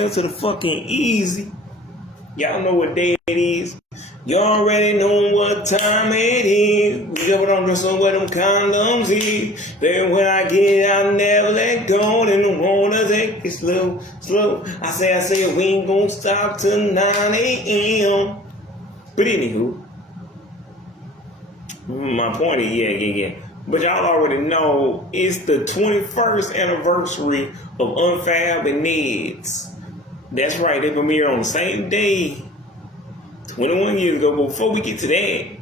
L to the fucking easy. Y'all know what day it is. You already know what time it is. We jumping on the sun where them condoms is. Then when I get out, I never let go. And the wanna take it slow. I say, we ain't gonna stop till 9 a.m. But anywho, my point is, yeah. But y'all already know it's the 21st anniversary of Unfab and Ned's. That's right, they premiered on the same day, 21 years ago. But before we get to that,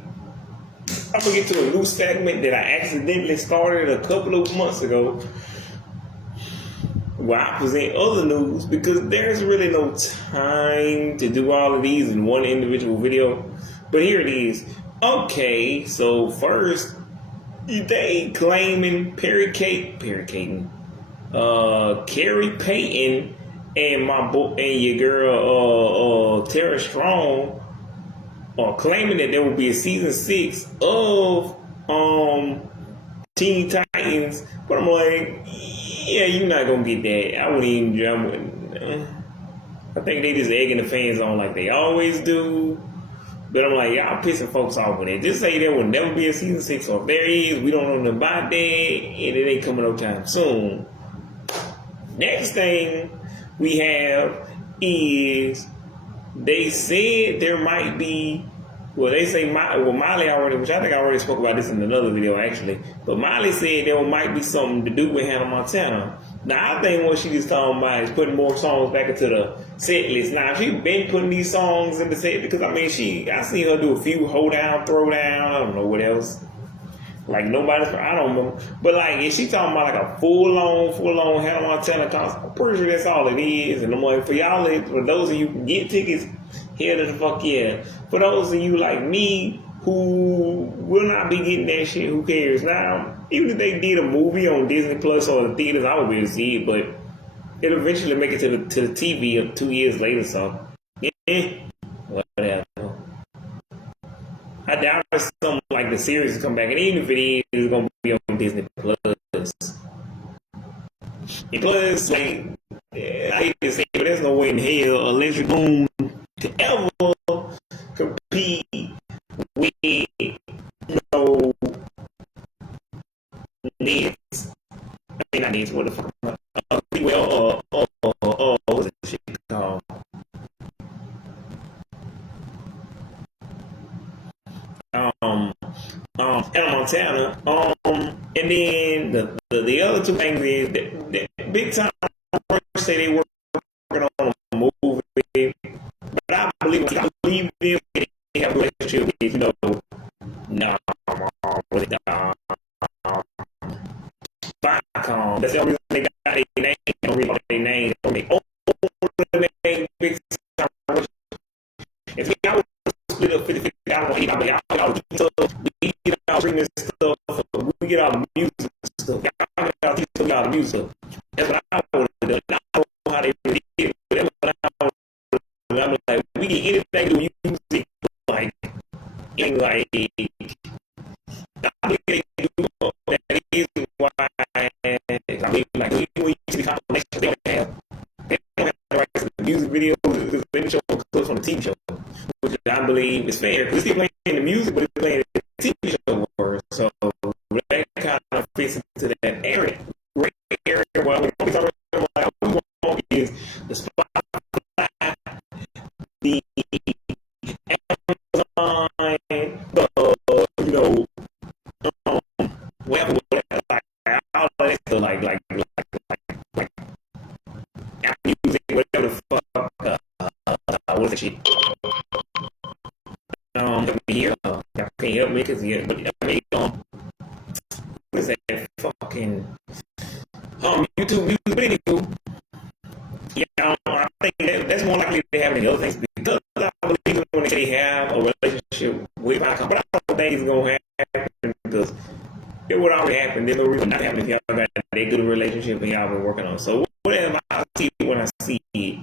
I'm going to get to a new segment that I accidentally started a couple of months ago, where I present other news, because there's really no time to do all of these in one individual video. But here it is. Okay, so first, they claiming Carrie Payton and my boy and your girl Tara Strong are claiming that there will be a season 6 of Teen Titans. But I'm like, yeah, you're not gonna get that. I wouldn't even jump. I think they just egging the fans on like they always do. But I'm like, y'all pissing folks off with it. Just say there will never be a season 6, or if there is, we don't know nothing about that, and it ain't coming no time soon. Next thing we have is they said there might be, well, they say, Miley already, which I think I already spoke about this in another video actually, but Miley said there might be something to do with Hannah Montana. Now, I think what she was talking about is putting more songs back into the set list. Now, she's been putting these songs in the set because, I mean, I seen her do a few hold down, throw down, I don't know what else. Like, I don't know. But, like, if she talking about, like, a full-on Hannah Montana concert, I'm pretty sure that's all it is. And I'm like, for y'all, for those of you who can get tickets, hell to the fuck yeah. For those of you like me who will not be getting that shit, who cares? Now, even if they did a movie on Disney Plus or the theaters, I would be able to see it, but it'll eventually make it to the TV 2 years later, so whatever. I doubt it's something like the series will come back, and even if it is, it's gonna be on Disney Plus. And plus, like, I hate to say it, but there's no way in hell Electric Boom to ever compete with, Neds. I mean, not Neds, what the fuck? What's that shit called? Hannah Montana. And then the other two things is that Big Time say they working on a movie, but I believe them they have a relationship with, Viacom. That's the only reason they got their name. Don't read their name. They name Big Time. If y'all split up 50-50, I don't know, y'all bring this stuff, we get all the music stuff. Y'all teach y'all the music stuff. That's what I would have done. I don't know how they really did it, but that's what I would have done. I'm like, we get anything to do music, like, and like, I believe they do that is why, I mean, like, when you see the combination, they don't have the rights to the music videos, because they show clips from the TV show, which I believe is fair. It's still playing the music, but it's playing the TV show first, so that kind of fits into that area. Right area, well, we talking about what we want is the Spotify, the Amazon, whatever, like all of that stuff, like Apple Music, whatever the fuck, what's that shit? Here, y'all can't help me because but I mean, what is that fucking YouTube music? But anywho, yeah, I think that's more likely to happen than other things, because I believe when they have a relationship with Viacom, but I don't think it's gonna happen because it would already happen. There's no reason not to happen if y'all got that good relationship and y'all been working on. So whatever I see when I see it.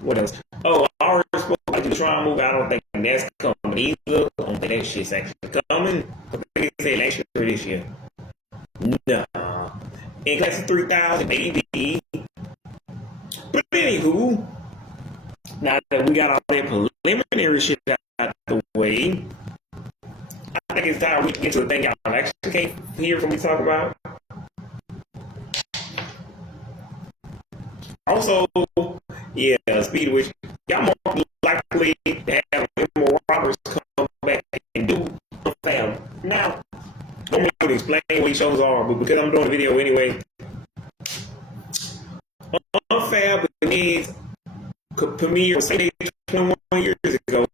What else? Oh, I already spoke about the Tron movie. I don't think that's coming either. I don't think that shit's actually coming. I think they said next year, this year. Nah. In Class of 3000, maybe. Now that we got all that preliminary shit out the way, I think it's time we get to the thing y'all actually can't hear from me talk about. Also, yeah, speed of which y'all more likely to have Emma Roberts come back and do Unfab. Now, I'm going to explain what these shows are, but because I'm doing a video anyway, Unfab is premiered 21 years ago.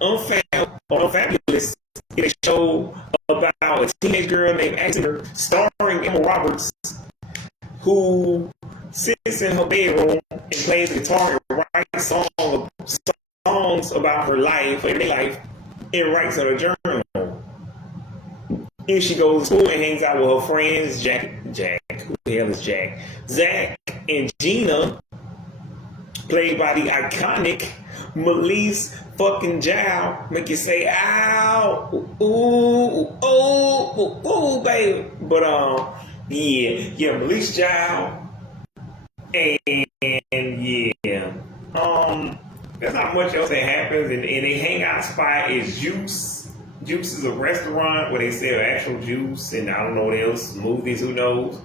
Unfabulous is a show about a teenage girl named Axel, starring Emma Roberts, who sits in her bedroom and plays guitar and writes songs about her life, her everyday life, and writes in her journal. And she goes to school and hangs out with her friends, Jack, who the hell is Jack? Zach and Gina, played by the iconic Melise fucking Jow, make you say ow, ooh, ooh, ooh, baby. But yeah, Melise Jow, and yeah, there's not much else that happens. And a hangout spot is Juice. Juice is a restaurant where they sell actual juice, and I don't know what else, movies, who knows.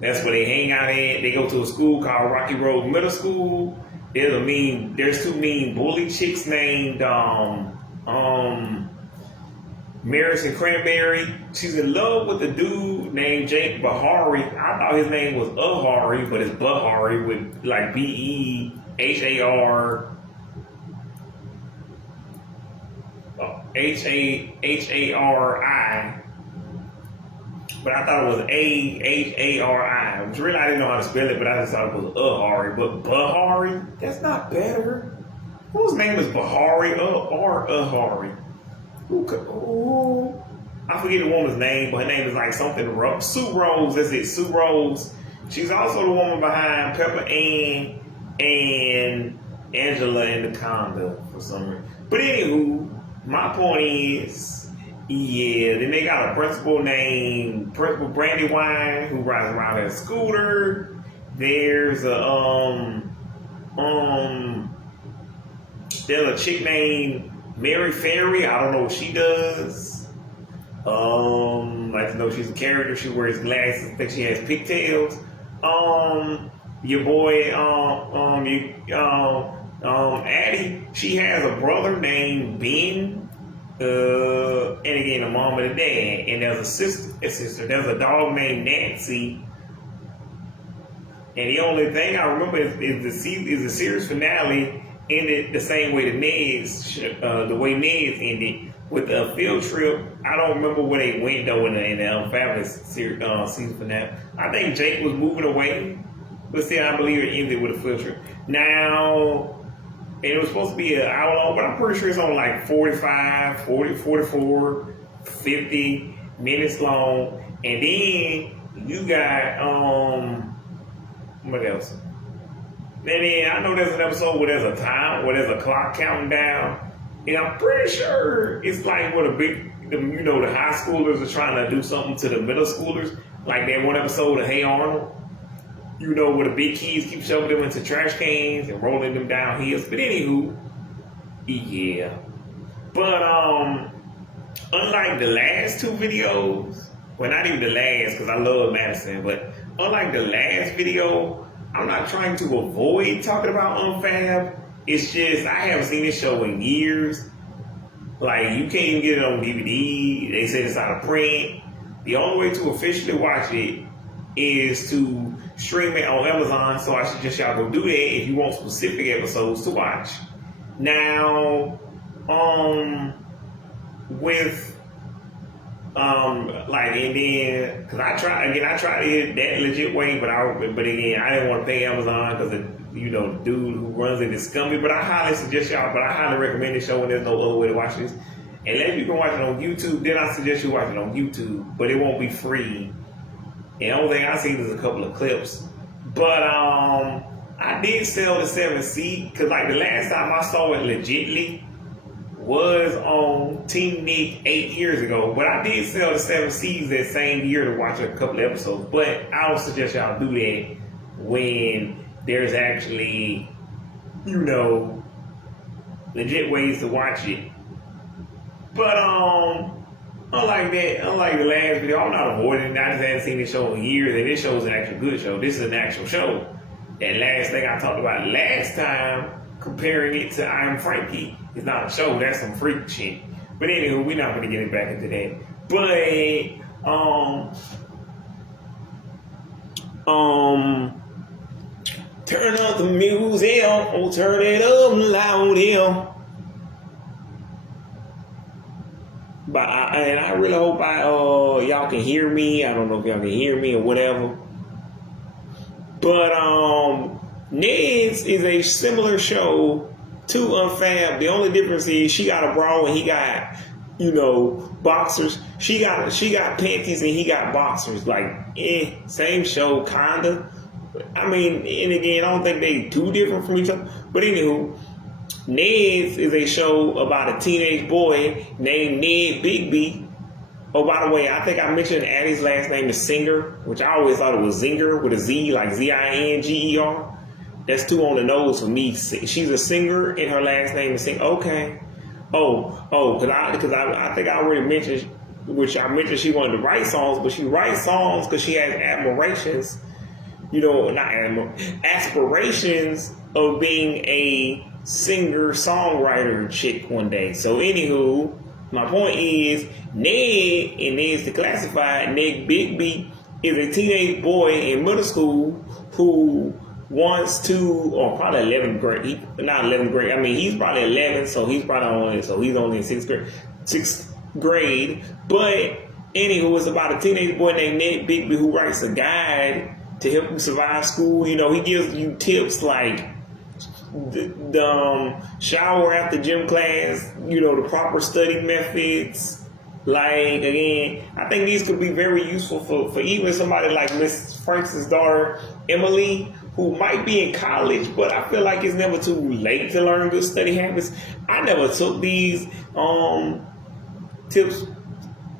That's where they hang out at. They go to a school called Rocky Road Middle School. There's two mean bully chicks named Maris and Cranberry. She's in love with a dude named Jake Bahari. I thought his name was Ahari, but it's Bahari with like Behar. Hari, but I thought it was Ahari, which really I didn't know how to spell it, but I just thought it was Ahari. But Bahari, that's not better. Whose name is Bahari or Ahari? Ooh, I forget the woman's name, but her name is like something. Sue Rose, that's it, Sue Rose. She's also the woman behind Pepper Ann and Angela Anaconda for some reason. But anywho, my point is, yeah, then they got a principal named Principal Brandywine who rides around in a scooter. There's there's a chick named Mary Ferry. I don't know what she does. I just know she's a character. She wears glasses. I think she has pigtails. Your boy, Addie, she has a brother named Ben, and again, a mom and a dad, and there's a sister. There's a dog named Nancy, and the only thing I remember is the series finale ended the same way the way Ned's ended with a field trip. I don't remember where they went though in the Unfabulous season finale. I think Jake was moving away, but still, I believe it ended with a field trip. Now. And it was supposed to be an hour long, but I'm pretty sure it's only like 45, 40, 44, 50 minutes long. And then you got, what else? And then I know there's an episode where there's a clock counting down. And I'm pretty sure it's like what the high schoolers are trying to do something to the middle schoolers. Like that one episode of Hey Arnold. Where the big kids keep shoving them into trash cans and rolling them down hills. But anywho, yeah. But unlike the last two videos, well, not even the last because I love Madison, but unlike the last video, I'm not trying to avoid talking about Unfab. It's just I haven't seen this show in years. Like you can't even get it on DVD. They said it's out of print. The only way to officially watch it is to stream it on Amazon, so I suggest y'all go do that if you want specific episodes to watch. Now, with and then because I tried it that legit way, but again I didn't want to pay Amazon because the dude who runs it is scummy. But I highly recommend this show when there's no other way to watch this. Unless you can watch it on YouTube, then I suggest you watch it on YouTube, but it won't be free. And the only thing I seen is a couple of clips. But I did sell the 7 seed because like the last time I saw it legitly was on Team Nick 8 years ago. But I did sell the 7 seeds that same year to watch a couple of episodes. But I would suggest y'all do that when there's actually legit ways to watch it. But unlike the last video, I'm not avoiding it. I just haven't seen this show in years, and this show is an actual good show. This is an actual show. That last thing I talked about last time, comparing it to I'm Frankie, is not a show. That's some freak shit. But anywho, we're not going to get it back into that. But turn up the music, oh turn it up loud here. But I really hope y'all can hear me. I don't know if y'all can hear me or whatever. But Ned's is a similar show to Unfab. The only difference is she got a bra and he got, boxers. She got panties and he got boxers. Like, same show, kinda. I mean, and again, I don't think they too different from each other. But anywho, Ned's is a show about a teenage boy named Ned Bigby. Oh, by the way, I think I mentioned Addie's last name is Singer, which I always thought it was Zinger with a Z, like Zinger. That's too on the nose for me. She's a singer and her last name is Singer. Okay. Because I think I already mentioned, which I mentioned she wanted to write songs, but she writes songs because she has aspirations of being a singer-songwriter chick one day. So anywho, my point is, Ned, and Ned's Declassified, Ned Bigby is a teenage boy in middle school who wants to, or probably 11th grade, not 11th grade, I mean, he's probably 11, so he's only in 6th grade, but anywho, it's about a teenage boy named Ned Bigby who writes a guide to help you survive school. He gives you tips like the shower after gym class, the proper study methods. Like, again, I think these could be very useful for even somebody like Miss Franks' daughter, Emily, who might be in college, but I feel like it's never too late to learn good study habits. I never took these tips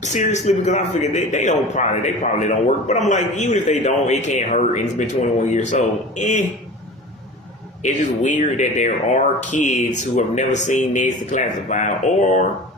seriously because I figured they probably don't work. But I'm like, even if they don't, it can't hurt, and it's been 21 years, so it's just weird that there are kids who have never seen Ned's Declassified, or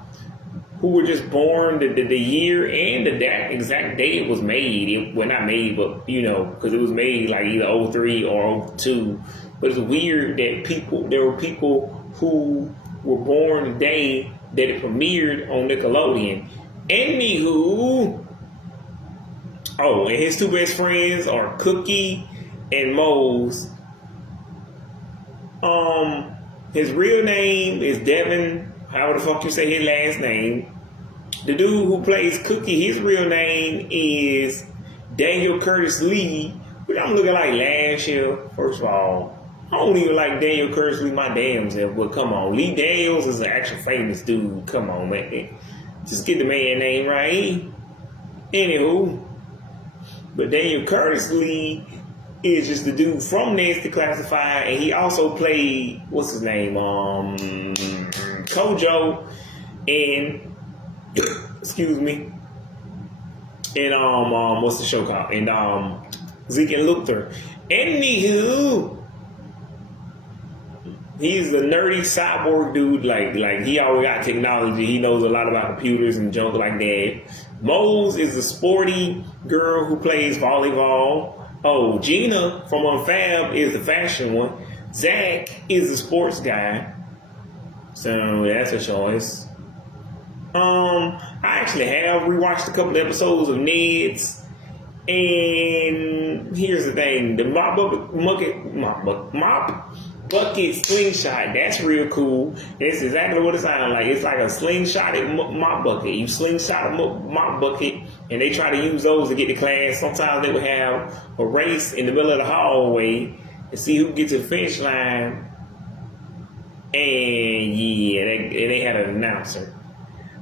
who were just born the year and the exact day it was made. Not made, but, because it was made like either 03 or 02. But it's weird that there were people who were born the day that it premiered on Nickelodeon. Anywho, and his two best friends are Cookie and Mose. His real name is Devin, however the fuck you say his last name. The dude who plays Cookie, his real name is Daniel Curtis Lee, which I'm looking like last year. First of all, I don't even like Daniel Curtis Lee my damn self, but come on. Lee Daniels is an actual famous dude. Come on, man. Just get the man name right. Anywho, but Daniel Curtis Lee is just the dude from Ned's Declassified, and he also played, what's his name, Kojo, and excuse me, and what's the show called? And Zeke and Luther. Anywho, he's a nerdy cyborg dude, like he always got technology. He knows a lot about computers and junk like that. Mose is a sporty girl who plays volleyball. Oh, Gina from Unfab is the fashion one. Zach is the sports guy. So that's a choice. I actually have rewatched a couple of episodes of Ned's, and here's the thing: the mop bucket slingshot. That's real cool. That's exactly what it sounds like. It's like a slingshotted mop bucket. You slingshot a mop bucket, and they try to use those to get to class. Sometimes they would have a race in the middle of the hallway and see who gets to the finish line. And yeah, they had an announcer.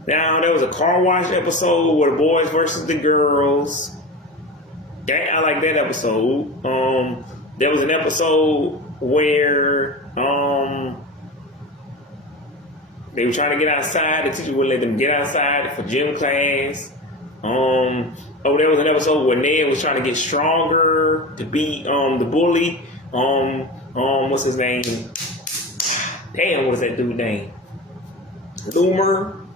Now, there was a car wash episode with the boys versus the girls. I like that episode. There was an episode where they were trying to get outside. The teacher would let them get outside for gym class. There was an episode where Ned was trying to get stronger to beat the bully. What's his name? Damn, what's that dude's name? Loomer.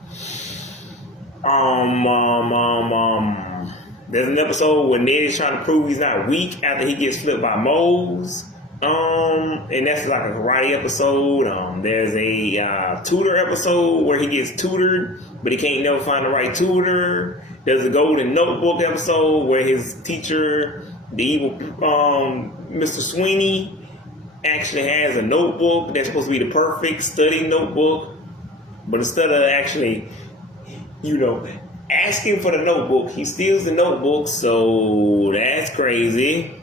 There's an episode where Ned is trying to prove he's not weak after he gets flipped by Mose. And that's like a karate episode. There's a tutor episode where he gets tutored, but he can't never find the right tutor. There's a golden notebook episode where his teacher, the evil Mr. Sweeney, actually has a notebook that's supposed to be the perfect study notebook, but instead of actually, asking for the notebook, he steals the notebook. So that's crazy.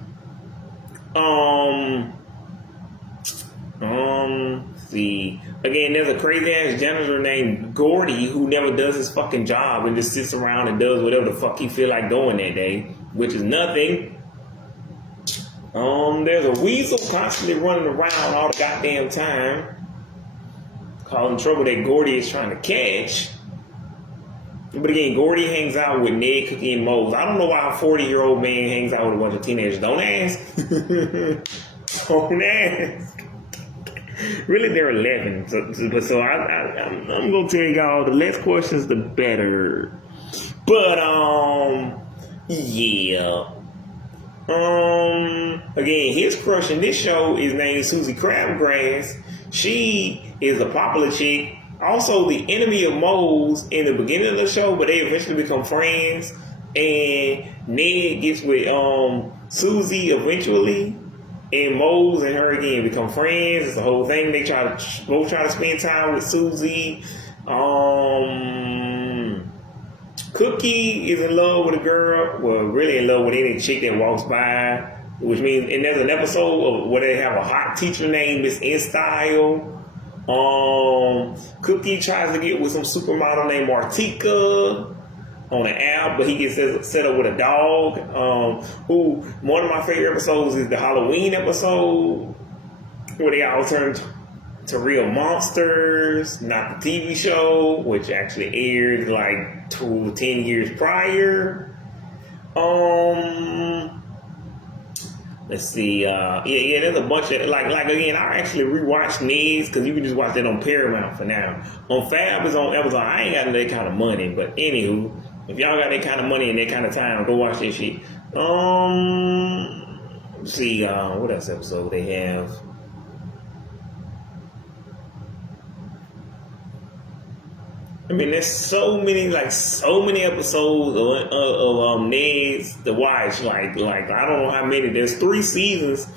See. Again, there's a crazy ass janitor named Gordy who never does his fucking job and just sits around and does whatever the fuck he feel like doing that day, which is nothing. There's a weasel constantly running around all the goddamn time, causing trouble that Gordy is trying to catch. But again, Gordy hangs out with Ned, Cookie, and Mose. I don't know why a 40-year-old man hangs out with a bunch of teenagers. Don't ask. Don't ask. Really, they're 11. So I'm going to tell y'all, the less questions, the better. But, yeah. Again, his crush in this show is named Susie Crabgrass. She is a popular chick. Also, the enemy of Mose in the beginning of the show, but they eventually become friends. And Ned gets with Susie eventually. And Mose and her again become friends. It's the whole thing. They both try to spend time with Susie. Cookie is in love with a girl. Well, really in love with any chick that walks by. Which means, and there's an episode of where they have a hot teacher named Miss InStyle. Cookie tries to get with some supermodel named Martika on an app, but he gets set up with a dog. Who one of my favorite episodes is the Halloween episode where they all turn to real monsters, not the TV show, which actually aired like 10 years prior. Let's see. There's a bunch of like again. I actually rewatched Ned's because you can just watch that on Paramount for now. Fab is on Amazon. I ain't got that kind of money, but anywho, if y'all got that kind of money and that kind of time, go watch that shit. Let's see. What else episode they have? I mean, there's so many episodes of Ned's to watch. Like I don't know how many. There's 3 seasons.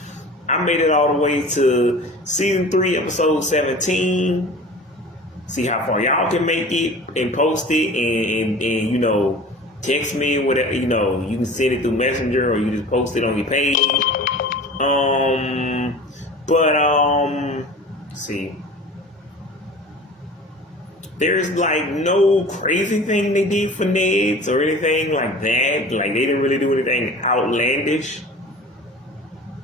I made it all the way to season 3, episode 17. See how far y'all can make it and post it and text me whatever. You can send it through Messenger or you just post it on your page. See. There's like no crazy thing they did for Ned's or anything like that. Like they didn't really do anything outlandish.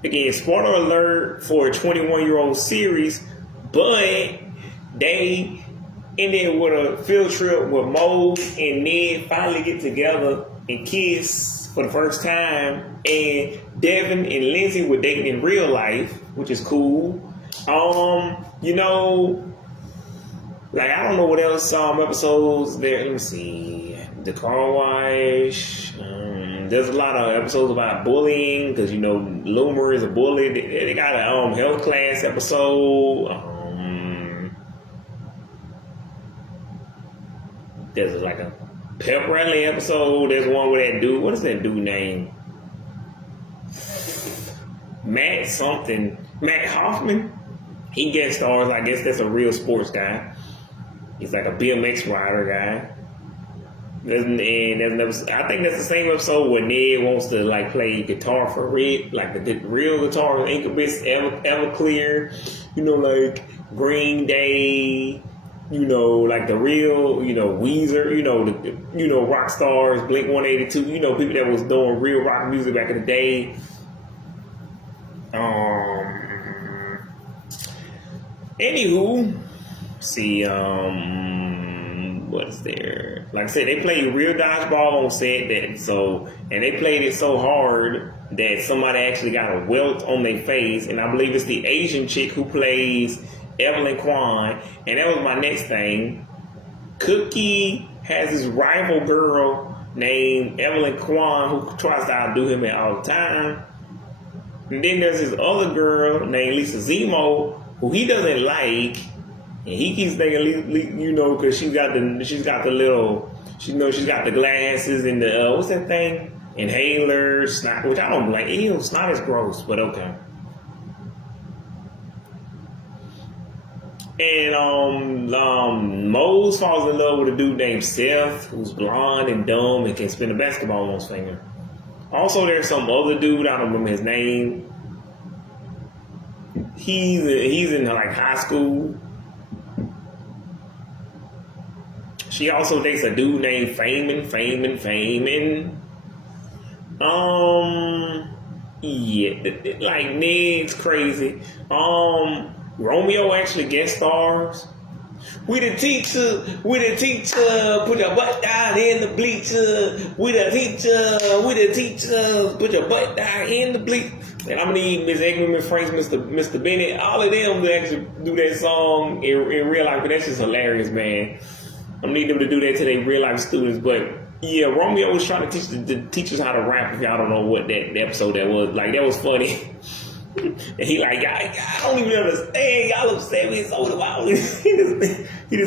Again, spoiler alert for a 21-year-old series, but they ended with a field trip where Mose and Ned finally get together and kiss for the first time. And Devin and Lindsay were dating in real life, which is cool. Like, I don't know what else episodes there. Let me see. The car wash. There's a lot of episodes about bullying because, Loomer is a bully. They got a health class episode. There's like a pep rally episode. There's one with that dude. What is that dude name? Matt Hoffman. He guest stars. I guess that's a real sports guy. He's like a BMX rider guy. There's an episode, I think that's the same episode where Ned wants to like play guitar for Red, like the real guitar, Incubus, Everclear, like Green Day, like the real, Weezer, rock stars, Blink 182, people that was doing real rock music back in the day. Anywho. See, what is there? Like I said, they played real dodgeball on set, and they played it so hard that somebody actually got a welt on their face, and I believe it's the Asian chick who plays Evelyn Kwan, and that was my next thing. Cookie has this rival girl named Evelyn Kwan who tries to outdo him all the time. And then there's this other girl named Lisa Zemo who he doesn't like, and he keeps thinking, because she's got the little, she's got the glasses and the what's that thing? Inhaler, snot, which I don't like. Ew, snot is gross, but okay. And Mose falls in love with a dude named Seth, who's blonde and dumb and can spin a basketball on his finger. Also, there's some other dude, I don't remember his name. He's in like high school. She also dates a dude named Feynman. Yeah, like Ned's crazy. Romeo actually guest stars. We the teacher, put your butt down in the bleacher. We the teacher, put your butt down in the bleacher. And I'm gonna need Miss Eggman, Miss Franks, Mr. Bennett, all of them to actually do that song in real life, but that's just hilarious, man. I'm need them to do that to their real life students, but yeah, Romeo was trying to teach the teachers how to rap. If y'all don't know what that episode that was, like that was funny. And he like, I don't even understand. Y'all upset me so about he just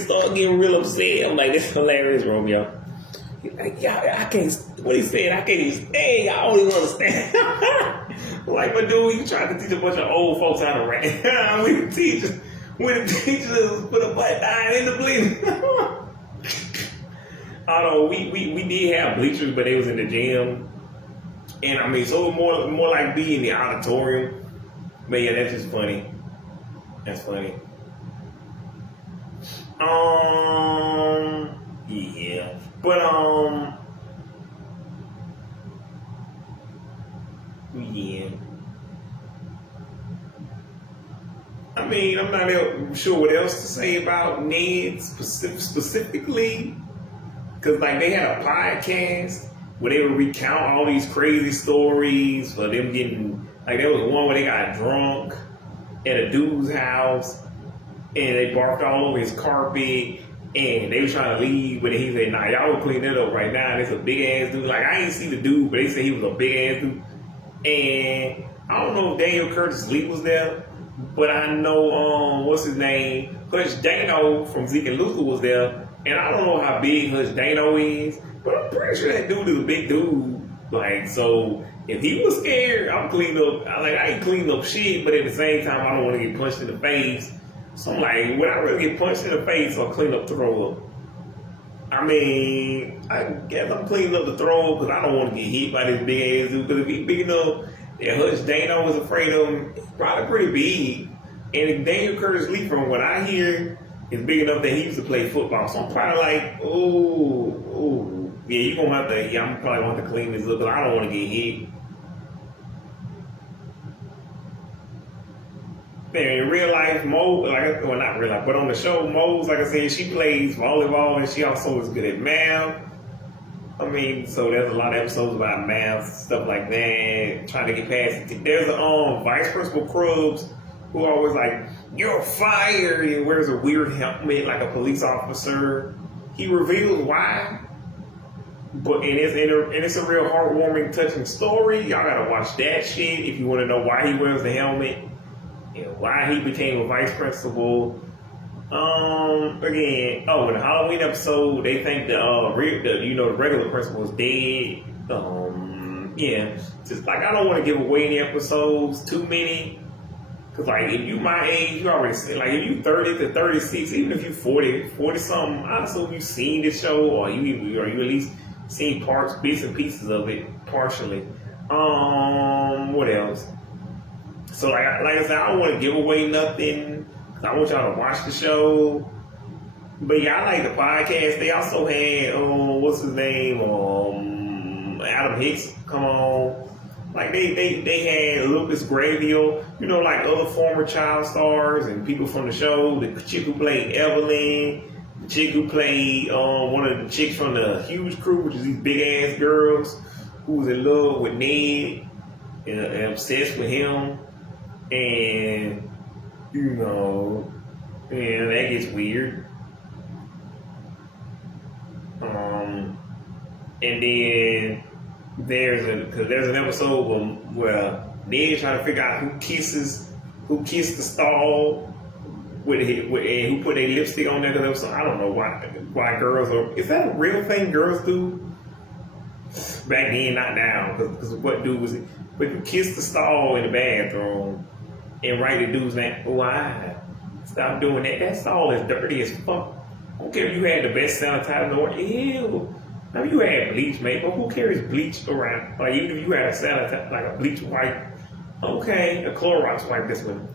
started getting real upset. I'm like, this is hilarious, Romeo. He like, I can't. What he said, I can't even stand. Y'all don't even understand. Like, but dude, you trying to teach a bunch of old folks how to rap. we the teachers put a butt down in the bleachers. Although we did have bleachers, but they was in the gym. And I mean, so more like be in the auditorium. But yeah, that's just funny. That's funny. Yeah. But yeah. I mean, I'm not sure what else to say about Ned specifically. Because, like, they had a podcast where they would recount all these crazy stories for them getting, like, there was one where they got drunk at a dude's house and they barked all over his carpet and they were trying to leave, but he said, nah, y'all will clean that up right now. And it's a big ass dude. Like, I ain't see the dude, but they said he was a big ass dude. And I don't know if Daniel Curtis Lee was there, but I know, what's his name? Hush Dano from Zeke and Luther was there. And I don't know how big Hush Dano is, but I'm pretty sure that dude is a big dude. Like, so if he was scared, I'm cleaning up. I ain't cleaning up shit, but at the same time, I don't want to get punched in the face. So I'm like, would I really get punched in the face or clean up throw up? I mean, I guess I'm cleaning up the throw up because I don't want to get hit by this big ass dude. Because if he's big enough that Hush Dano was afraid of him, he's probably pretty big. And if Daniel Curtis Lee, from what I hear, is big enough that he used to play football. So I'm probably like, yeah, you're going to have to, I'm probably want to clean this up because I don't want to get hit. Man, in real life, Mo, well, not real life, but on the show, Mo's, like I said, she plays volleyball and she also is good at math. I mean, so there's a lot of episodes about math, stuff like that, trying to get past it. There's a Vice Principal Krubs who always like, you're fired, and wears a weird helmet like a police officer. He reveals why, and it's a real heartwarming, touching story. Y'all gotta watch that shit if you want to know why he wears the helmet and why he became a vice principal. Again, in the Halloween episode, they think the regular principal is dead. Yeah, just like I don't want to give away any episodes, too many. Cause like if you my age, you already seen, like if you 30 to 36, even if you 40 something, I assume you've seen the show or you at least seen bits and pieces of it partially. What else? So like I said, I don't want to give away nothing. Cause I want y'all to watch the show. But yeah, I like the podcast. They also had what's his name? Adam Hicks come on. Like they had Lucas Greville, like other former child stars and people from the show. The chick who played Evelyn, the chick who played one of the chicks from the Huge Crew, which is these big ass girls who was in love with Ned and obsessed with him, and Yeah, that gets weird. And then there's an episode where Ned trying to figure out who kissed the stall and who put their lipstick on there. Because I don't know why girls are. Is that a real thing girls do? Back then, not now. Because what dude was it? But you kiss the stall in the bathroom and write the dude's name. Why? Stop doing that. That stall is dirty as fuck. I don't care if you had the best sanitizer in the world. Ew. I mean, you had bleach, mate, but who carries bleach around? Like, even if you had a sanitizer, like a bleach wipe, okay, a Clorox wipe this one.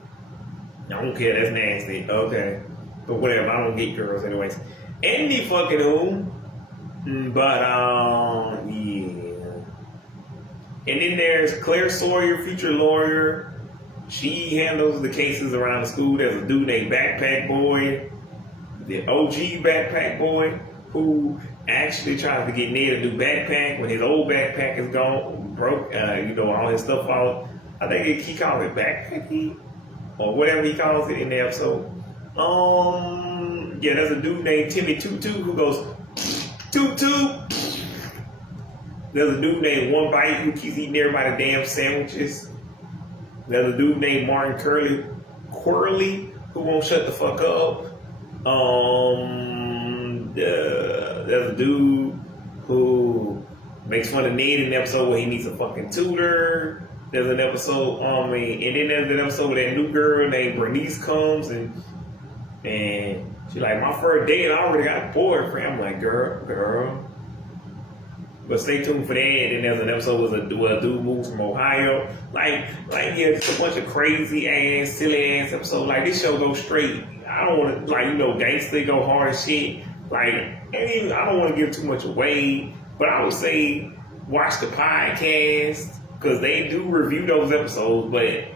I don't care, that's nasty. Okay. But whatever, I don't get girls anyways. Any fucking who. But, yeah. And then there's Claire Sawyer, future lawyer. She handles the cases around the school. There's a dude named Backpack Boy, the OG Backpack Boy, who actually tries to get Ned to do backpack when his old backpack is gone, broke, all his stuff out. I think he calls it backpacking or whatever he calls it in the episode. Yeah, there's a dude named Timmy Tutu who goes toot toot. There's a dude named One Bite who keeps eating everybody's damn sandwiches. There's a dude named Martin Quirley who won't shut the fuck up. There's a dude who makes fun of Ned in an episode where he needs a fucking tutor. There's an episode, and then there's an episode where that new girl named Bernice comes and she's like, my first date, I already got a boyfriend. I'm like, girl. But stay tuned for that. And there's an episode where a dude moves from Ohio. Yeah, just a bunch of crazy ass, silly ass episodes. Like, this show goes straight. I don't want to, gangster go hard as shit. I don't want to give too much away, but I would say watch the podcast because they do review those episodes. But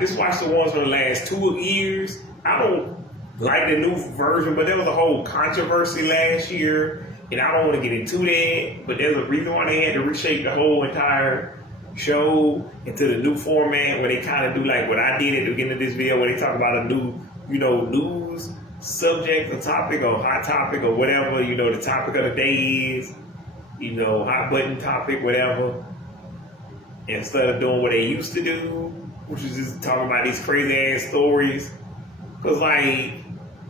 just watch the ones from the last 2 years. I don't like the new version, but there was a whole controversy last year, and I don't want to get into that. But there's a reason why they had to reshape the whole entire show into the new format where they kind of do like what I did at the beginning of this video, where they talk about a new, news subject or topic or hot topic or whatever, the topic of the day is, hot button topic, whatever. Instead of doing what they used to do, which is just talking about these crazy ass stories. Because,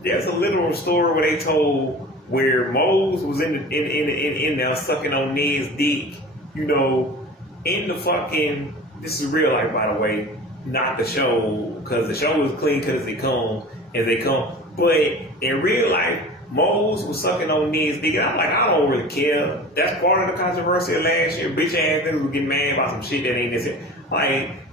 there's a literal story where they told where Mose was in there sucking on Ned's dick, in the fucking, this is real life, by the way, not the show, because the show is clean because they come as they come. But in real life, Mose was sucking on Ned's dick. And I'm like, I don't really care. That's part of the controversy of last year. Bitch ass niggas were getting mad about some shit that ain't necessary.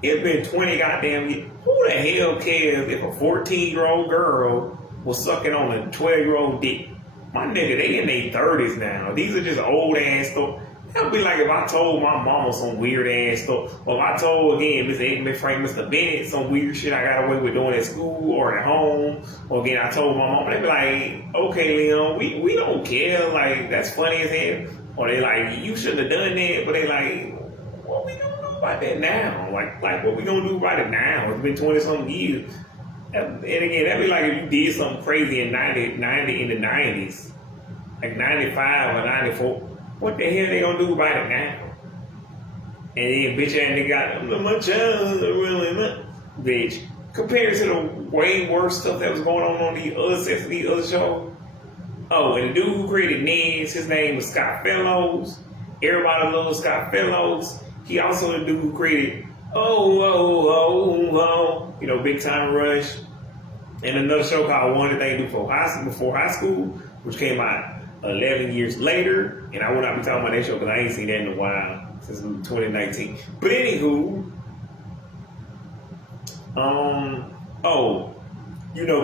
It's been 20 goddamn years. Who the hell cares if a 14-year-old girl was sucking on a 12-year-old dick? My nigga, they in their 30s now. These are just old ass stuff. That would be like if I told my mama some weird ass stuff, or if I told, again, Miss Frank, Mr. Bennett, some weird shit I got away with doing at school or at home, or again, I told my mama, they'd be like, okay, Leon, we don't care, that's funny as hell. Or they like, you shouldn't have done that, but they like, what we gonna do about that now? Like what we gonna do about it now? It's been 20-something years. And again, that'd be like if you did something crazy in 90 in the 90s, like 95 or 94. What the hell they gonna do about it now? And then bitch ass nigga got my child really not. Bitch. Compared to the way worse stuff that was going on the other sets of these other shows. Oh, and the dude who created Ned's, his name was Scott Fellows. Everybody loves Scott Fellows. He also the dude who created Big Time Rush. And another show called One Thing to Do Before High School, which came out 11 years later, and I will not be talking about that show because I ain't seen that in a while since 2019. But anywho,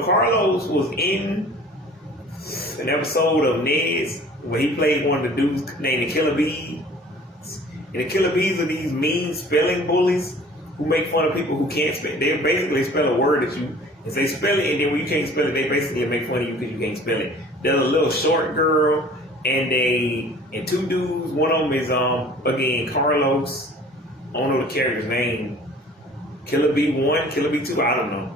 Carlos was in an episode of Ned's where he played one of the dudes named the Killer Bees. And the Killer Bees are these mean spelling bullies who make fun of people who can't spell. They basically spell a word at you and say spell it, and then when you can't spell it, they basically make fun of you because you can't spell it. There's a little short girl and two dudes. One of them is again Carlos. I don't know the character's name. Killer Bee 1, Killer Bee 2, I don't know.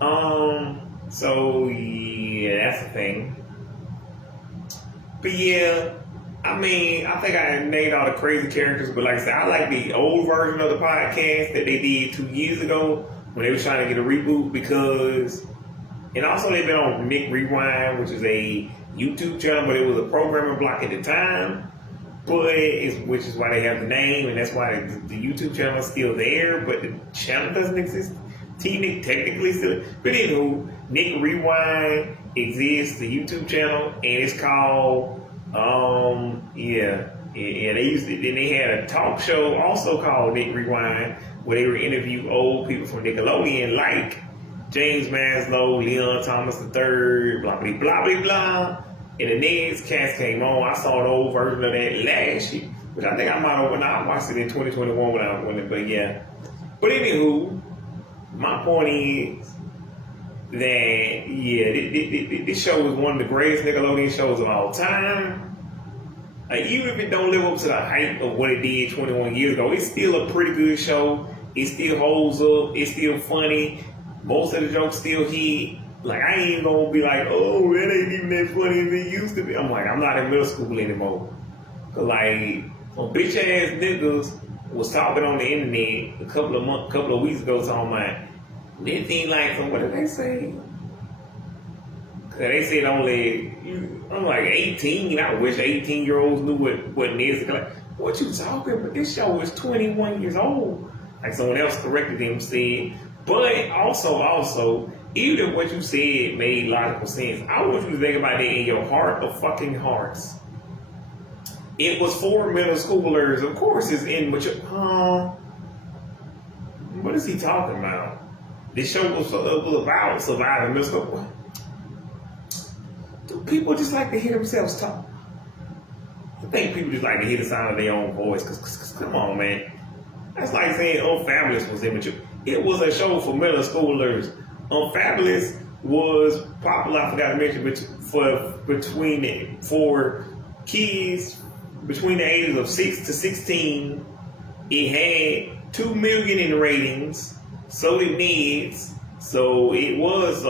So yeah, that's the thing. But yeah, I mean, I think I named all the crazy characters, but like I said, I like the old version of the podcast that they did 2 years ago when they were trying to get a reboot because, and also they've been on Nick Rewind, which is a YouTube channel, but it was a programming block at the time. Which is why they have the name, and that's why the YouTube channel is still there, but the channel doesn't exist. Technically still, but anywho, Nick Rewind exists, the YouTube channel, and it's called, then they had a talk show also called Nick Rewind, where they would interview old people from Nickelodeon, like James Maslow, Leon Thomas III, blah, blah, blah, blah, blah. And the Ned's cast came on. I saw the old version of that last year, which I think I might have, I watched it in 2021 but yeah. But anywho, my point is that, yeah, this show is one of the greatest Nickelodeon shows of all time. Even if it don't live up to the hype of what it did 21 years ago, it's still a pretty good show. It still holds up. It's still funny. Most of the jokes still hit. Like, I ain't gonna be like, oh, that ain't even that funny as it used to be. I'm like, I'm not in middle school anymore. Cause like, some bitch ass niggas was talking on the internet a couple of weeks ago talking about, this ain't like some, what did they say? Cause they said I'm like 18. I wish 18-year-olds knew what Ned's like. What you talking about? This show is 21 years old. Like someone else corrected them, said. But also, even if what you said made logical sense, I want you to think about that in your heart of fucking hearts. It was for middle schoolers. Of course it's in mature. What is he talking about? This show was about surviving middle school. Do people just like to hear themselves talk? I think people just like to hear the sound of their own voice. Cause come on, man. That's like saying Unfabulous was immature. It was a show for middle schoolers. Unfabulous was popular, I forgot to mention, for kids between the ages of 6 to 16. It had 2 million in ratings. So did Ned's. So it was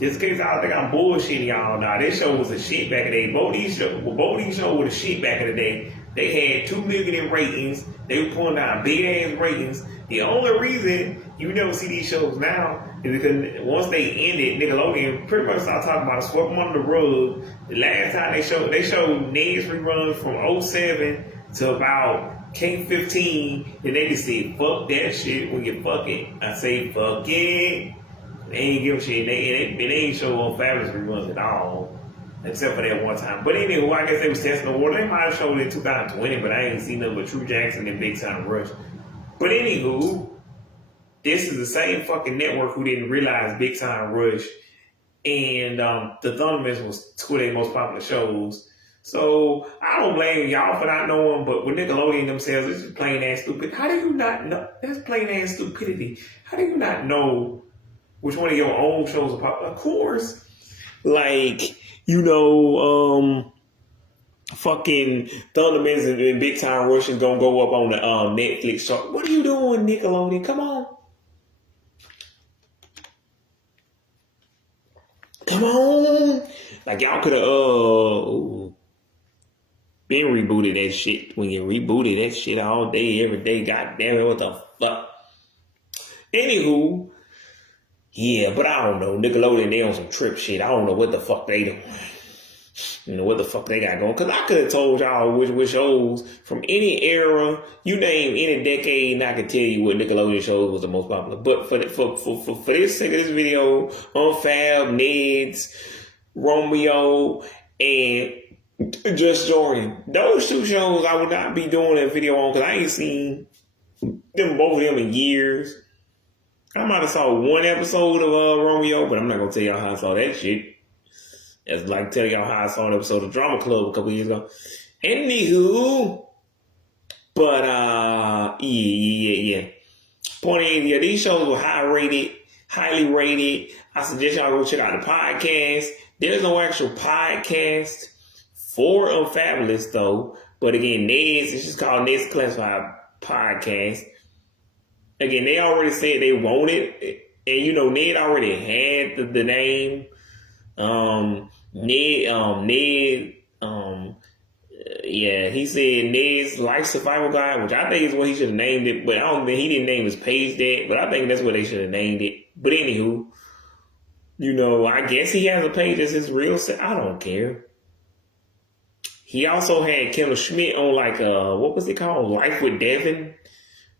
just in case I think I'm bullshitting y'all now. This show was a shit back in the day. Both these shows were the shit back in the day. They had 2 million in ratings. They were pulling down big ass ratings. The only reason you never see these shows now is because once they ended, Nickelodeon pretty much started talking about swept them under the rug. The last time they showed Ned's reruns from 07 to about K15, and they just said, fuck that shit when you fuck it. I say, fuck it. They ain't give a shit. They ain't show Unfabulous reruns at all. Except for that one time. But anyway, I guess they was testing the water. They might have showed it in 2020, but I ain't seen nothing but True Jackson and Big Time Rush. But anywho, this is the same fucking network who didn't realize Big Time Rush and the Thundermans was two of their most popular shows. So I don't blame y'all for not knowing, but with Nickelodeon themselves, it's just plain ass stupid. How do you not know? That's plain ass stupidity. How do you not know which one of your own shows are popular? Of course, like, fucking Thundermans and Big Time Rush is gonna go up on the Netflix show. What are you doing, Nickelodeon? Come on. Come on. Like, y'all could have been rebooted that shit. When you rebooted that shit all day, every day, god damn it, what the fuck? Anywho, yeah, but I don't know. Nickelodeon, they on some trip shit. I don't know what the fuck they doing. What the fuck they got going? Because I could have told y'all which shows from any era, you name any decade, and I could tell you what Nickelodeon shows was the most popular. But for this sake of this video, Unfab, Ned's, Romeo, and Just Jordan, those two shows I would not be doing a video on because I ain't seen both of them in years. I might have saw one episode of Romeo, but I'm not gonna tell y'all how I saw that shit. It's like telling y'all how I saw an episode of Drama Club a couple years ago. Anywho, but yeah. Point is, yeah, these shows were highly rated. I suggest y'all go check out the podcast. There's no actual podcast for Unfabulous though, but again, Ned's, it's just called Ned's Classified Podcast. Again, they already said they want it Ned already had the name. Yeah, he said Ned's Life Survival Guide, which I think is what he should have named it, but I don't think he didn't name his page that, but I think that's what they should have named it. But anywho, I guess he has a page that's his real self. I don't care. He also had Kendall Schmidt on what was it called? Life with Devin,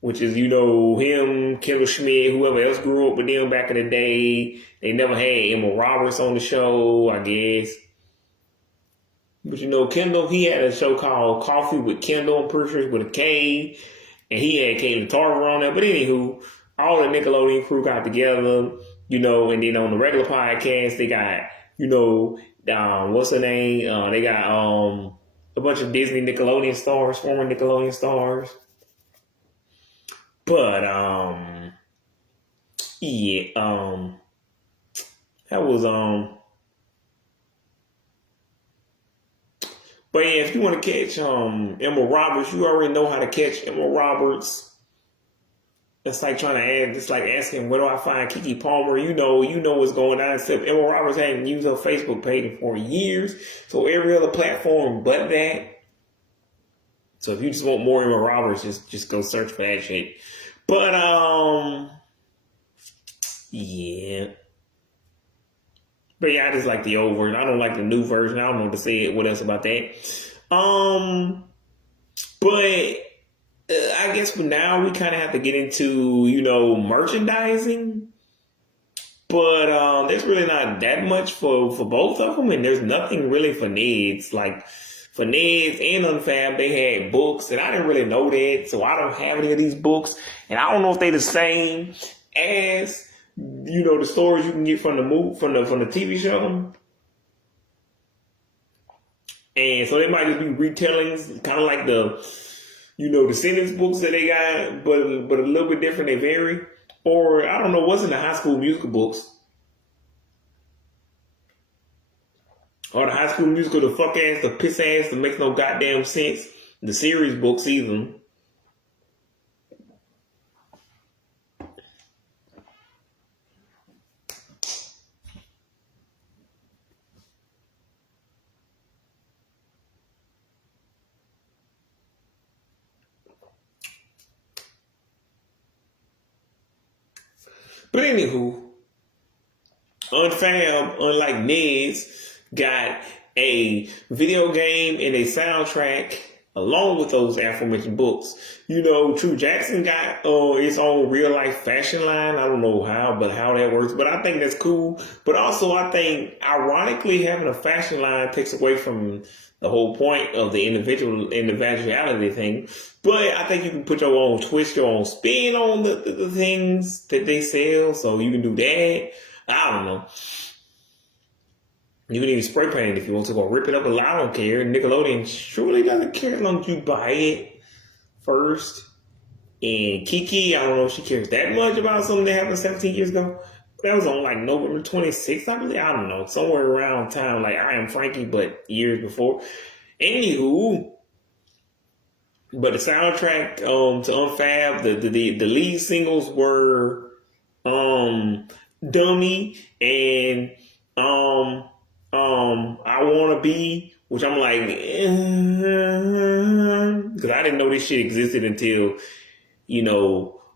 which is, him, Kendall Schmidt, whoever else grew up with them back in the day. They never had Emma Roberts on the show, I guess. But Kendall, he had a show called Coffee with Kendall, I'm pretty sure it's with a K. And he had Kayla Tarver on there. But anywho, all the Nickelodeon crew got together, and then on the regular podcast, they got, what's her name? They got a bunch of Disney Nickelodeon stars, former Nickelodeon stars. But, that was, but yeah, if you want to catch Emma Roberts, you already know how to catch Emma Roberts. It's like trying to add, it's like asking, where do I find Keke Palmer? You know what's going on. Except Emma Roberts hadn't used her Facebook page for years, so every other platform but that. So if you just want more Emma Roberts, just go search for that shit. But yeah. But yeah, I just like the old version. I don't like the new version. I don't know what to say. What else about that? But I guess for now we kind of have to get into merchandising. But there's really not that much for both of them, and there's nothing really for Ned's. Like for Ned's and Unfab, they had books, and I didn't really know that, so I don't have any of these books, and I don't know if they're the same as the stories you can get from the TV show. And so they might just be retellings, kind of like the Descendants books that they got, but a little bit different. They vary. Or I don't know what's in the High School Musical books. Or the High School Musical, the fuck ass, the piss ass, that makes no goddamn sense. The series books either. But anywho, Unfab, unlike Ned's, got a video game and a soundtrack along with those aforementioned books. True Jackson got its own real life fashion line. I don't know how that works, but I think that's cool. But also I think ironically having a fashion line takes away from the whole point of the individuality thing. But I think you can put your own twist, your own spin on the things that they sell. So you can do that. I don't know. You can even spray paint it if you want to go rip it up. I don't care. Nickelodeon surely doesn't care as long as you buy it first. And Kiki, I don't know if she cares that much about something that happened 17 years ago. That was on November 26th, I believe. I don't know. Somewhere around time, I Am Frankie, but years before. Anywho, but the soundtrack to Unfab, the lead singles were Dummy and I Wanna Be, which I'm like, because I didn't know this shit existed until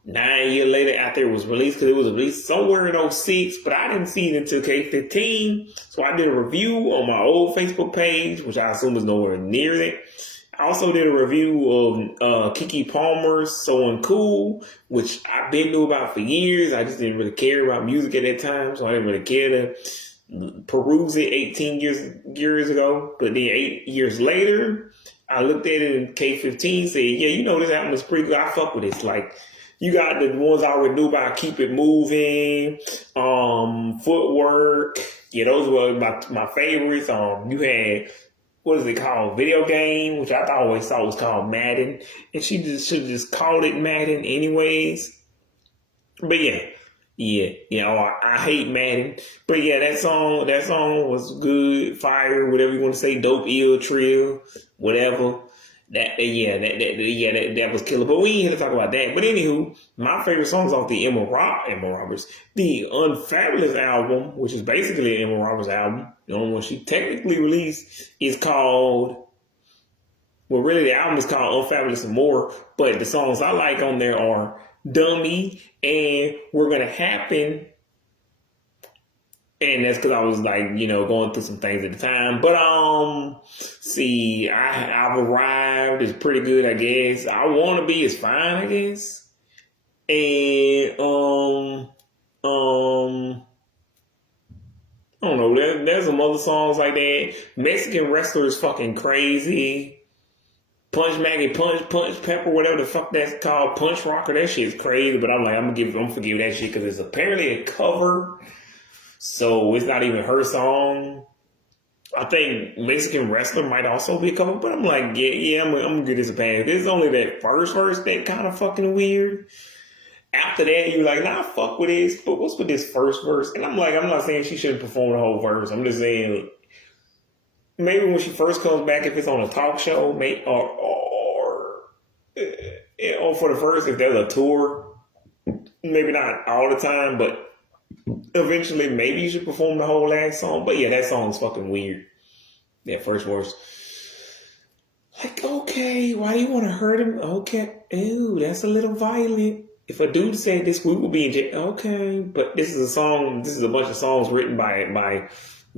9 years later after it was released, because it was released somewhere in 06, but I didn't see it until K15. So I did a review on my old Facebook page, which I assume is nowhere near it. I also did a review of Keke Palmer's So Uncool, which I've been knew about for years. I just didn't really care about music at that time, so I didn't really care to peruse it 18 years ago. But then 8 years later, I looked at it in K15, said, yeah, this album is pretty good. I fuck with it. It's like, you got the ones I already knew about, Keep It Moving, Footwork. Yeah, those were my favorites. You had, what is it called? Video Game, which I always thought was called Madden. And she just should have just called it Madden anyways. But I hate Madden. But yeah, that song was good, fire, whatever you want to say, dope, ill, trill, whatever. That was killer. But we ain't here to talk about that. But anywho, my favorite songs off the Emma Roberts, the Unfabulous album, which is basically an Emma Roberts album. The only one she technically released is called. Well, really, the album is called Unfabulous and More. But the songs I like on there are Dummy and We're Gonna Happen. And that's because I was like, going through some things at the time. But see, I've arrived is pretty good, I guess. I Wanna Be is fine, I guess. And I don't know. There's some other songs like that. Mexican Wrestler is fucking crazy. Punch Maggie, Punch Pepper, whatever the fuck that's called. Punch Rocker, that shit's crazy. But I'm like, I'm gonna forgive that shit because it's apparently a cover. So it's not even her song. I think Mexican Wrestler might also be a cover, but I'm like, I'm gonna give this a pass. This is only that first verse that kind of fucking weird. After that, you're like, nah, fuck with this. But what's with this first verse? And I'm like, I'm not saying she shouldn't perform the whole verse. I'm just saying maybe when she first comes back, if it's on a talk show, or for the first, if there's a tour, maybe not all the time, but eventually, maybe you should perform the whole last song. But yeah, that song's fucking weird. That first verse. Like, okay, why do you want to hurt him? Okay, ew, that's a little violent. If a dude said this, we would be in jail. Okay, but this is a bunch of songs written by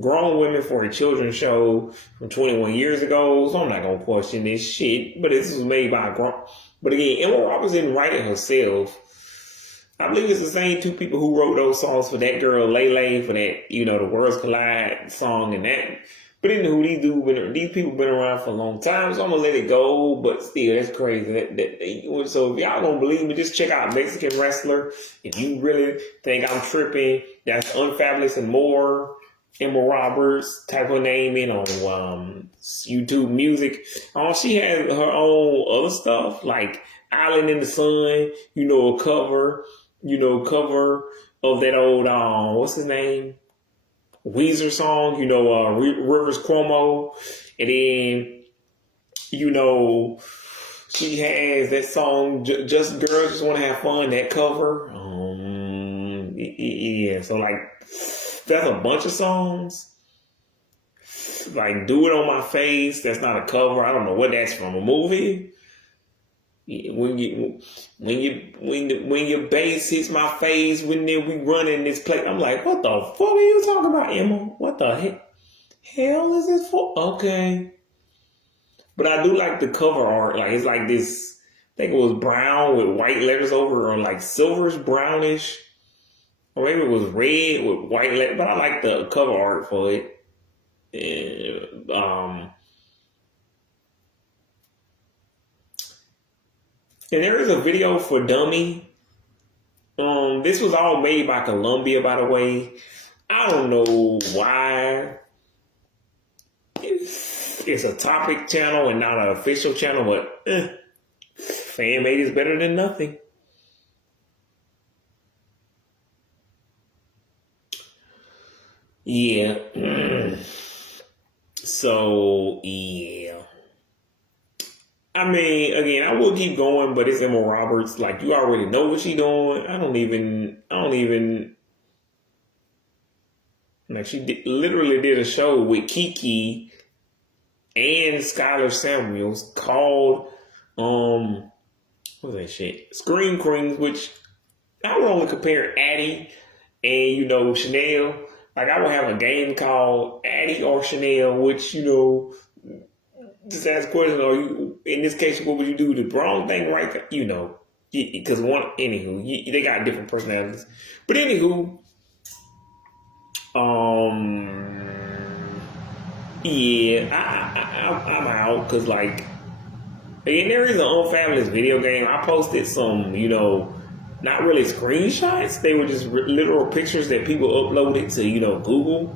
grown women for a children's show from 21 years ago. So I'm not going to question this shit. But this was made by But again, Emma Roberts didn't write it herself. I believe it's the same two people who wrote those songs for that girl, Lele, for that, the Worlds Collide song and that. But anywho, these people been around for a long time, so I'm going to let it go. But still, that's crazy. So if y'all don't believe me, just check out Mexican Wrestler. If you really think I'm tripping, that's Unfabulous and More. Emma Roberts, type her name in on YouTube Music. She has her own other stuff, like Island in the Sun, a cover. Cover of that old, what's his name? Weezer song, Rivers Cuomo. And then, she has that song, Just Girls Just Want to Have Fun, that cover. Yeah, so like, that's a bunch of songs. Like, Do It On My Face, that's not a cover. I don't know what that's from, a movie. When your bass hits my face, when we run in this place, I'm like, what the fuck are you talking about, Emma? What the hell is this for? Okay, but I do like the cover art. Like it's like this. I think it was brown with white letters over, or like silverish brownish, or maybe it was red with white letters. But I like the cover art for it. And there is a video for Dummy. This was all made by Columbia, by the way. I don't know why. It's a topic channel and not an official channel, but fan made is better than nothing. Yeah. So, yeah. I mean, again, I will keep going, but it's Emma Roberts. Like, you already know what she's doing. I don't even, like, she literally did a show with Kiki and Skylar Samuels called, what was that shit? Scream Queens, which I would only compare Addie and, Chanel. Like, I would have a game called Addie or Chanel, which, just ask questions, or in this case, what would you do? The wrong thing, right? Because they got different personalities. But anywho, I'm out because like, again, there is an Unfabulous video game. I posted some, not really screenshots. They were just literal pictures that people uploaded to, Google.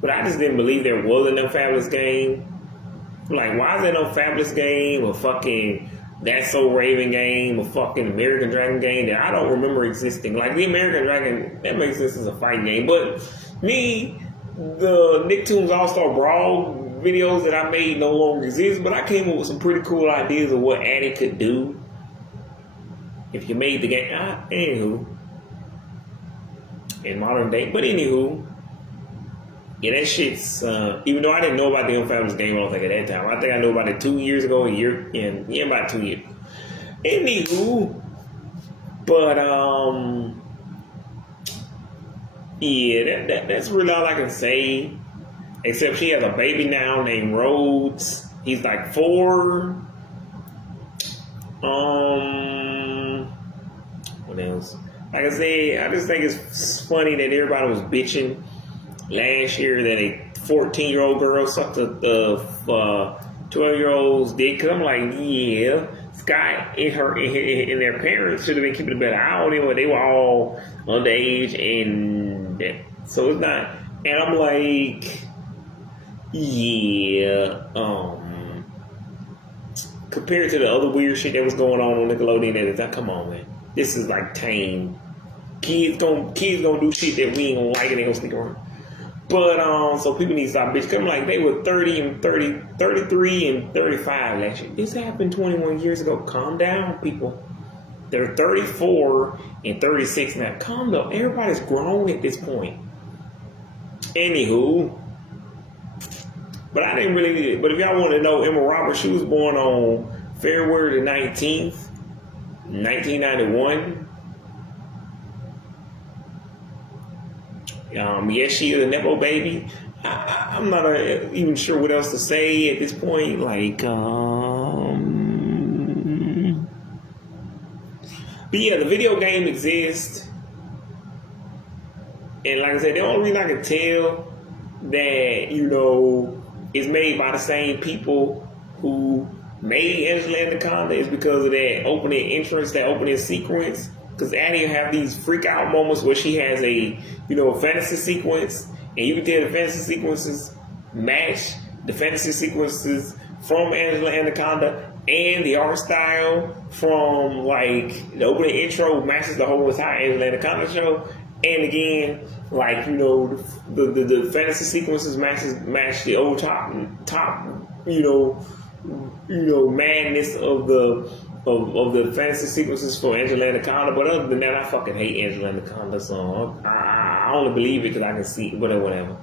But I just didn't believe there was an Unfabulous game. Like, why is there no Fabulous game, a fucking That's So Raven game, a fucking American Dragon game that I don't remember existing? Like, the American Dragon, that makes sense as a fighting game. But the Nicktoons All-Star Brawl videos that I made no longer exist, but I came up with some pretty cool ideas of what Addy could do if you made the game. Anywho, in modern day, but anywho, yeah, that shit's. Even though I didn't know about the Unfabulous game, I don't think at that time. I think I knew about it 2 years ago, about 2 years. Anywho, but yeah, that's really all I can say. Except she has a baby now named Rhodes. He's like 4. What else? Like I said, I just think it's funny that everybody was bitching last year that a 14-year-old girl sucked the 12-year-old's dick. Cause I'm like, yeah, Scott and their parents should have been keeping a better eye on him. They were all underage, and so it's not. And I'm like, yeah, compared to the other weird shit that was going on Nickelodeon at the time, come on, man, this is like tame. Kids gonna do shit that we ain't gonna like, and they gonna sneak around. But so people need to stop bitching. I'm like, they were 30 and 30, 33 and 35 last year. This happened 21 years ago. Calm down, people. They're 34 and 36 now. Calm down. Everybody's grown at this point. Anywho, but I didn't really. But if y'all want to know, Emma Roberts, she was born on February the 19th, 1991. Yes, she is a Nepo baby. I'm not even sure what else to say at this point. Like, but yeah, the video game exists. And like I said, the only reason I can tell that, is made by the same people who made Angela Anaconda is because of that opening entrance, that opening sequence. Because Annie will have these freak out moments where she has a, fantasy sequence, and you can tell the fantasy sequences match the fantasy sequences from Angela Anaconda, and the art style from like the opening intro matches the whole entire Angela Anaconda show. And again, like the fantasy sequences match the old top madness of the fantasy sequences for Angela Anaconda. But other than that, I fucking hate Angela Anaconda, so I only believe it because I can see it, whatever.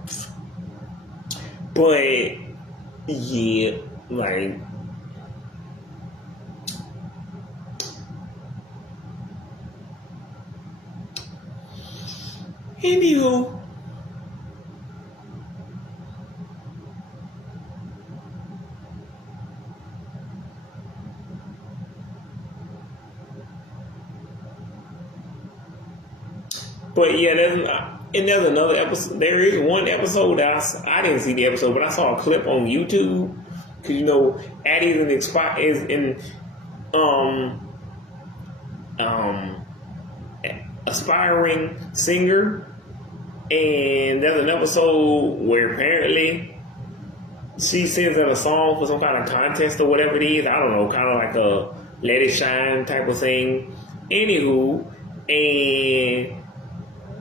But yeah, like, anywho, but yeah, there's another episode. There is one episode that I didn't see the episode, but I saw a clip on YouTube because Addie is in aspiring singer, and there's an episode where apparently she sends in a song for some kind of contest or whatever it is. I don't know, kind of like a Let It Shine type of thing. Anywho, and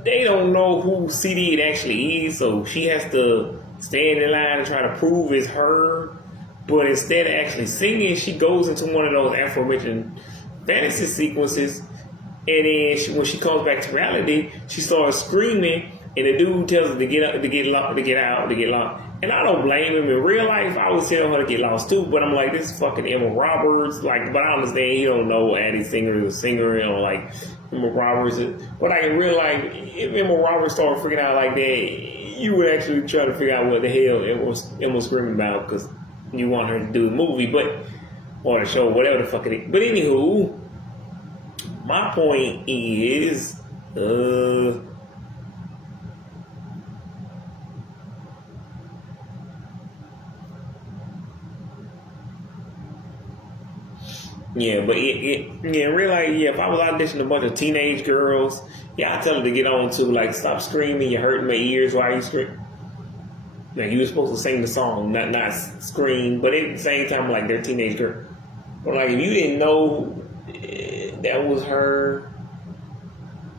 they don't know who CD it actually is, so she has to stand in line and try to prove it's her. But instead of actually singing, she goes into one of those aforementioned fantasy sequences, and then when she comes back to reality, she starts screaming, and the dude tells her to get up, to get lost. And I don't blame him. In real life, I would tell her to get lost too. But I'm like, this is fucking Emma Roberts. Like, but I understand he don't know Addie Singer is a singer, like Emma Roberts. But like in real life, if Emma Roberts started freaking out like that, you would actually try to figure out what the hell Emma was screaming about because you want her to do the movie, or the show, whatever the fuck it is. But anywho, my point is, yeah, but in real life, if I was auditioning a bunch of teenage girls, I'd tell them to get on to, like, stop screaming, you're hurting my ears while you scream. Like, you were supposed to sing the song, not scream, but at the same time, like, they're teenage girls. But, like, if you didn't know that was her,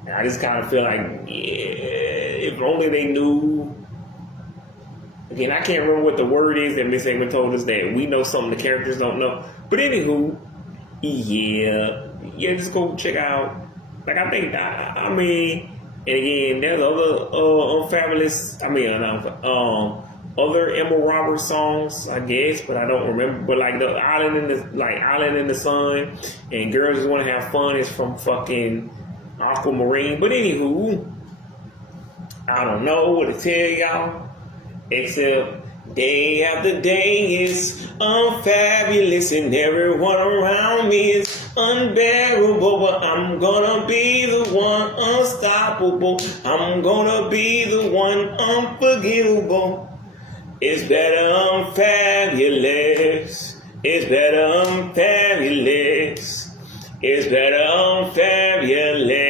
I just kind of feel like, if only they knew Again, I can't remember what the word is that Miss Eggman told us that we know something the characters don't know. But anywho, yeah, just go check out. Like I think, I mean, and again, there's other Unfabulous. I mean, other Emma Roberts songs, I guess, but I don't remember. But like the Island in the Sun, and Girls Just Want to Have Fun is from fucking Aquamarine. But anywho, I don't know what to tell y'all, except day after day is unfabulous and everyone around me is unbearable, but I'm gonna be the one unstoppable. I'm gonna be the one unforgettable. It's better unfabulous. It's better unfabulous. It's better unfabulous.